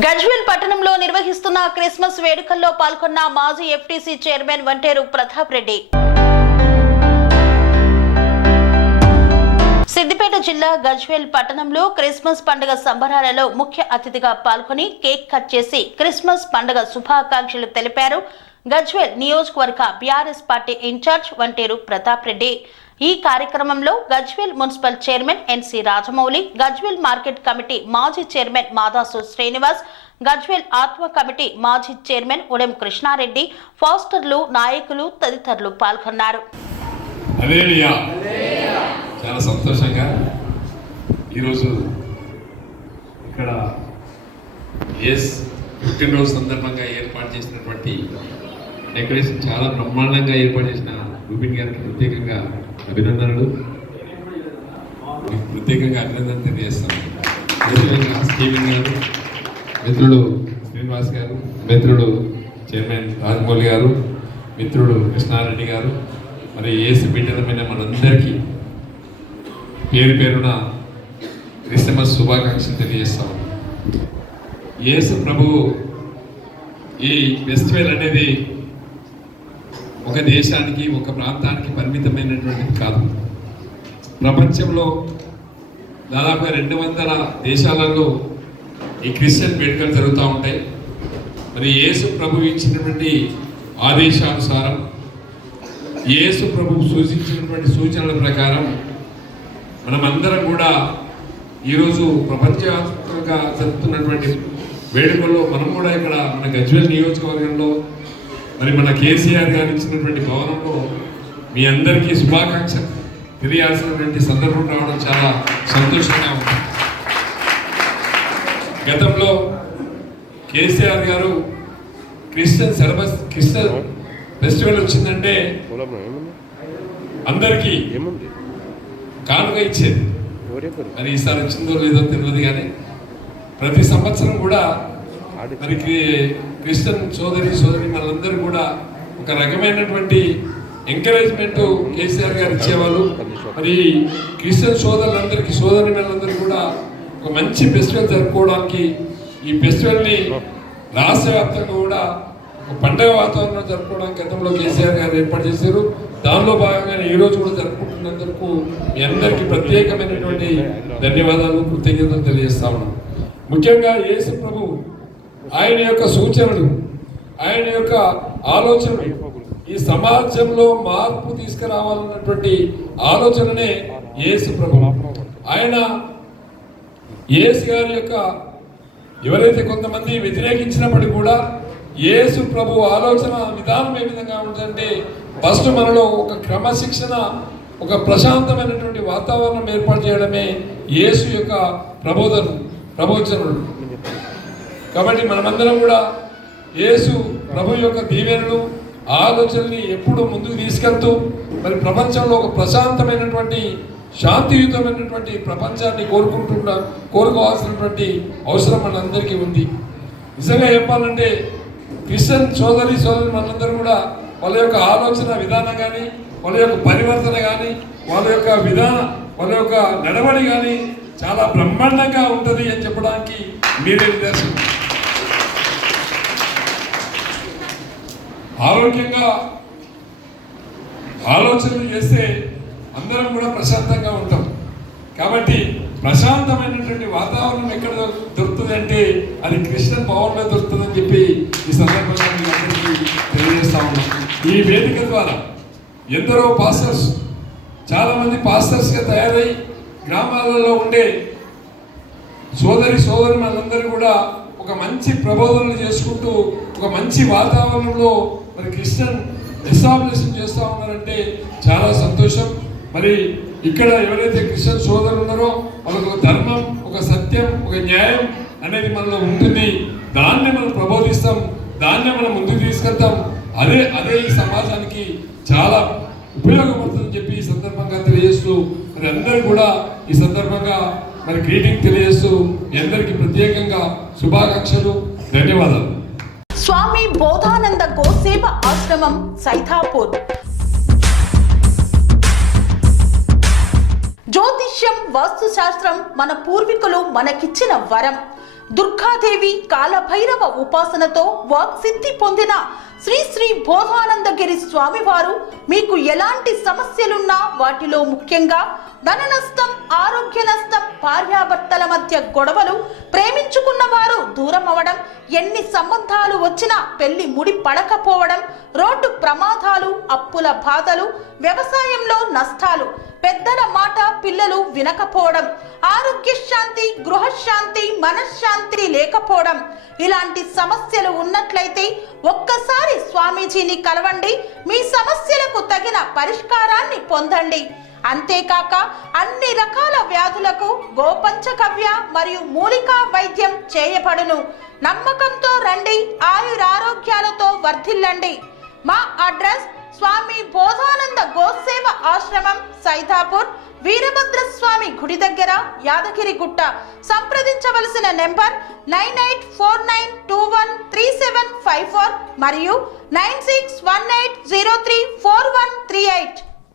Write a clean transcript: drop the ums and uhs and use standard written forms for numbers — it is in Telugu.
గజ్వేల్ పట్టణంలో నిర్వహిస్తున్న క్రిస్మస్ వేడుకల్లో పాల్గొన్న మాజీ ఎఫ్టీసీ చైర్మన్ వంటేరు ప్రతాప్ రెడ్డి. సిద్దిపేట జిల్లా గజ్వేల్ పట్టణంలో క్రిస్మస్ పండుగ సంబరాలలో ముఖ్య అతిథిగా పాల్గొని కేక్ కట్ చేసి క్రిస్మస్ పండుగ శుభాకాంక్షలు తెలిపారు గజ్వేల్ నియోజకవర్గ BRS party incharge Vanteru Pratap Reddy. ఈ కార్యక్రమంలో Gajwel municipal chairman NC Rajamouli, Gajwel market committee మాజీ చైర్మన్ మాదాసు శ్రీనివాస్, గజ్వేల్ ఆత్మ కమిటీ మాజీ చైర్మన్ ఉడెం కృష్ణారెడ్డి, ఫాస్టర్లు, నాయకులు తదితరులు పాల్గొన్నారు. చాలా సంతోషంగా ఈరోజు ఇక్కడ పుట్టినరోజు సందర్భంగా ఏర్పాటు చేసినటువంటి డెకరేషన్ చాలా బ్రహ్మాండంగా ఏర్పాటు చేసిన రూబిన్ గారికి ప్రత్యేకంగా అభినందనలు తెలియజేస్తాను. స్టీవెన్ గారు, మిత్రుడు శ్రీనివాస్ గారు, మిత్రుడు చైర్మన్ రాజమౌళి గారు, మిత్రుడు కృష్ణారెడ్డి గారు, మరి ఏసు బిడ్డలమైన మనందరికీ పేరు పేరున క్రిస్మస్ శుభాకాంక్షలు తెలియజేస్తాము. యేసు ప్రభువు ఈ ఫెస్టివల్ అనేది ఒక దేశానికి, ఒక ప్రాంతానికి పరిమితమైనటువంటిది కాదు. ప్రపంచంలో దాదాపుగా 200 దేశాలలో ఈ క్రిస్టియన్ వేడుకలు జరుగుతూ ఉంటాయి. మరి యేసు ప్రభు ఇచ్చినటువంటి ఆదేశానుసారం, యేసు ప్రభు సూచించినటువంటి సూచనల ప్రకారం మనమందరం కూడా ఈరోజు ప్రపంచవ్యాప్తంగా జరుపుతున్నటువంటి వేడుకల్లో మనం కూడా ఇక్కడ మన గజ్వేల్ నియోజకవర్గంలో మరి మన కేసీఆర్ గారు ఇచ్చినటువంటి భవనంలో మీ అందరికీ శుభాకాంక్షలు తెలియాల్సినటువంటి సందర్భం రావడం చాలా సంతోషంగా ఉంది. గతంలో కేసీఆర్ గారు క్రిస్టియన్ ఫెస్టివల్ వచ్చిందంటే అందరికీ కానుక ఇచ్చేది. మరి ఈసారి వచ్చిందో లేదో తెలియదు, కానీ ప్రతి సంవత్సరం కూడా మరి క్రిస్టియన్ సోదరి మనందరూ కూడా ఒక రకమైనటువంటి ఎంకరేజ్మెంట్ కేసీఆర్ గారు ఇచ్చేవాళ్ళు. మరి క్రిస్టియన్ సోదరులందరికీ, సోదరిమణులందరూ కూడా ఒక మంచి ఫెస్టివల్ జరుపుకోవడానికి ఈ ఫెస్టివల్ని రాష్ట్ర వ్యాప్తంగా కూడా ఒక పండుగ వాతావరణంలో జరుపుకోవడానికి గతంలో కేసీఆర్ గారు ఏర్పాటు చేశారు. దానిలో భాగంగానే ఈరోజు కూడా జరుపుకుంటున్నందుకు మీ అందరికీ ప్రత్యేకమైనటువంటి ధన్యవాదాలు, కృతజ్ఞతలు తెలియజేస్తా ఉన్నాం. ముఖ్యంగా యేసు ప్రభు ఆయన యొక్క సూచనలు, ఆయన యొక్క ఆలోచనలు ఈ సమాజంలో మార్పు తీసుకురావాలన్నటువంటి ఆలోచననే యేసు ప్రభు. ఆయన యేసు గారి యొక్క ఎవరైతే కొంతమంది వ్యతిరేకించినప్పటికీ కూడా యేసు ప్రభు ఆలోచన విధానం ఏ విధంగా ఉంటుందంటే, ఫస్ట్ మనలో ఒక క్రమశిక్షణ, ఒక ప్రశాంతమైనటువంటి వాతావరణం ఏర్పాటు చేయడమే యేసు యొక్క ప్రబోధనలు. కాబట్టి మనమందరం కూడా యేసు ప్రభు యొక్క దీవెనలు, ఆలోచనల్ని ఎప్పుడు ముందుకు తీసుకెళ్తూ మరి ప్రపంచంలో ఒక ప్రశాంతమైనటువంటి, శాంతియుతమైనటువంటి ప్రపంచాన్ని కోరుకోవాల్సినటువంటి అవసరం మనందరికీ ఉంది. నిజంగా చెప్పాలంటే క్రిస్టియన్ సోదరి మనందరూ కూడా వాళ్ళ యొక్క ఆలోచన విధానం కానీ, వాళ్ళ యొక్క పరివర్తన కానీ, వాళ్ళ యొక్క నడవడి కానీ చాలా బ్రహ్మాండంగా ఉంటుంది అని చెప్పడానికి మీరే నిదర్శనం. ఆరోగ్యంగా ఆలోచనలు చేస్తే అందరం కూడా ప్రశాంతంగా ఉంటాం. కాబట్టి ప్రశాంతమైనటువంటి వాతావరణం ఎక్కడ దొరుకుతుంది అంటే అది క్రిస్టియన్ భవన్లో దొరుకుతుందని చెప్పి ఈ సందర్భంగా మీకు అందరికీ తెలియజేస్తా ఉన్నాం. ఈ వేదిక ద్వారా ఎందరో పాస్టర్స్, చాలామంది పాస్టర్స్గా తయారై గ్రామాలలో ఉండే సోదరి మనందరూ కూడా ఒక మంచి ప్రబోధనలు చేసుకుంటూ ఒక మంచి వాతావరణంలో మరి క్రిస్టియన్ ఎస్టాబ్లిష్మెంట్ చేస్తూ ఉన్నారంటే చాలా సంతోషం. మరి ఇక్కడ ఎవరైతే క్రిస్టియన్ సోదరులు ఉన్నారో వాళ్ళకు ఒక ధర్మం, ఒక సత్యం, ఒక న్యాయం అనేది మనలో ఉంటుంది. దాన్ని మనం ప్రబోధిస్తాం, దాన్ని మనం ముందుకు తీసుకెళ్తాం. అదే ఈ సమాజానికి చాలా ఉపయోగపడుతుందని చెప్పి ఈ సందర్భంగా తెలియజేస్తూ మరి అందరూ కూడా ఈ సందర్భంగా మరి గ్రీటింగ్ తెలియజేస్తూ మీ అందరికీ ప్రత్యేకంగా శుభాకాంక్షలు, ధన్యవాదాలు. స్వామి బోధానంద గోసేవ ఆశ్రమం సైతాపూర్. జ్యోతిష్యం, వాస్తుశాస్త్రం మన పూర్వీకులు మనకిచ్చిన వరం. దుర్గాదేవి కాలభైరవ ఉపాసనతో వాక్సిద్ధి పొందిన శ్రీ శ్రీ బోధానందగిరి స్వామివారు మీకు ఎలాంటి సమస్యలున్నా వాటిలో ముఖ్యంగా ధన నష్టం, ఆరోగ్య నష్టం, భార్యాభర్తల మధ్య గొడవలు, ప్రేమించుకున్న వారు దూరం అవడం, ఎన్ని సంబంధాలు వచ్చినా పెళ్లి ముడి పడకపోవడం, రోడ్డు ప్రమాదాలు, అప్పుల బాధలు, వ్యవసాయంలో నష్టాలు, పెద్దల మాట పిల్లలు వినకపోవడం, ఆరోగ్య శాంతి, గృహశాంతి, మనశ్శాంతి లేకపోవడం, ఇలాంటి సమస్యలు ఉన్నట్లయితే ఒక్కసారి స్వామీజీని కలవండి. మీ సమస్యలకు తగిన పరిష్కారాన్ని పొందండి. అంతేకాక అన్ని రకాల వ్యాధులకు గోపంచకవ్య మరియు మూలికా వైద్యం చేయబడును. నమ్మకంతో రండి, ఆయురారోగ్యాలతో వర్ధిల్లండి. మా అడ్రస్ స్వామి బోధానంద గోసేవ ఆశ్రమం, సైదాపూర్, వీరభద్రస్వామి గుడి దగ్గర, యాదగిరిగుట్ట. సంప్రదించవలసిన నెంబర్ 9849213754 మరియు 9618034138.